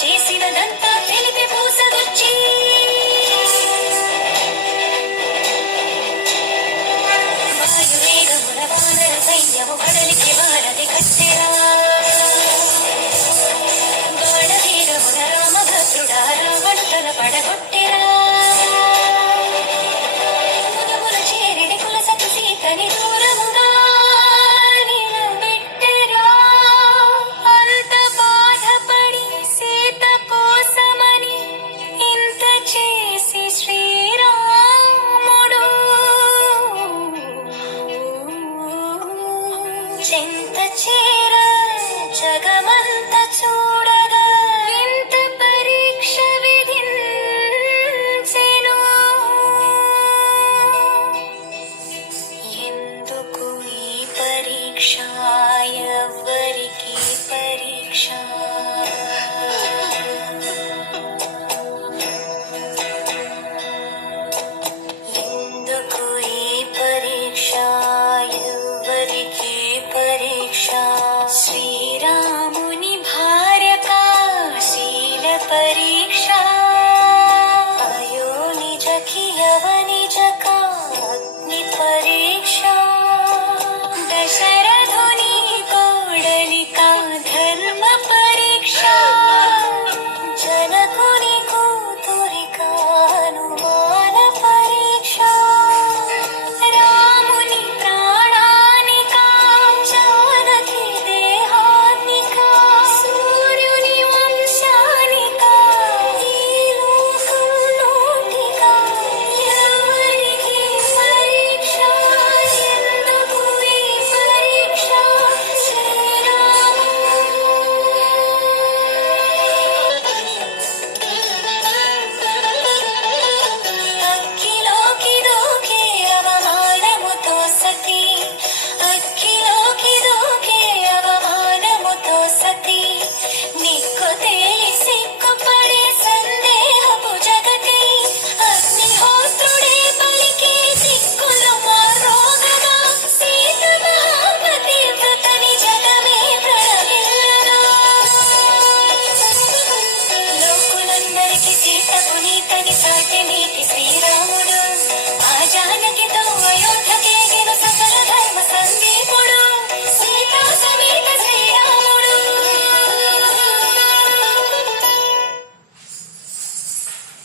చేసినదంతా తెలిపి పూసగొచ్చి వాయువేగమున వానర సైన్యము కడలికి వారధి కట్టెరా బాణవేగమున రామభద్రుడా రావణు తల పడగొట్టెరా ముదముల చేరిడి కులసతు సీతని దూరముగా చెంత చేర జగమంత చూడగా వింత పరీక్ష విధించెను. ఎందుకు ఈ పరీక్ష, ఎవ్వరికి పరీక్ష? ఎందుకు ఈ పరీక్ష, ఎవ్వరికి పరీక్ష? శ్రీరాముని భార్యకా శీల పరీక్ష. అయో నిజకి యవనిజకా అగ్ని పరీక్ష. దశరథుని కోడలికా ధర్మ పరీక్ష. జనకుని కూతురికా అనుమాన పరీక్ష. రాముని ప్రాణానికా జానకి దేహానికా సూర్యుని వంశానికా ఈ లోకం నోటికా ఎవరికి పరీక్ష? ఎందుకు ఈ పరీక్ష? దాటి నీకి శ్రీ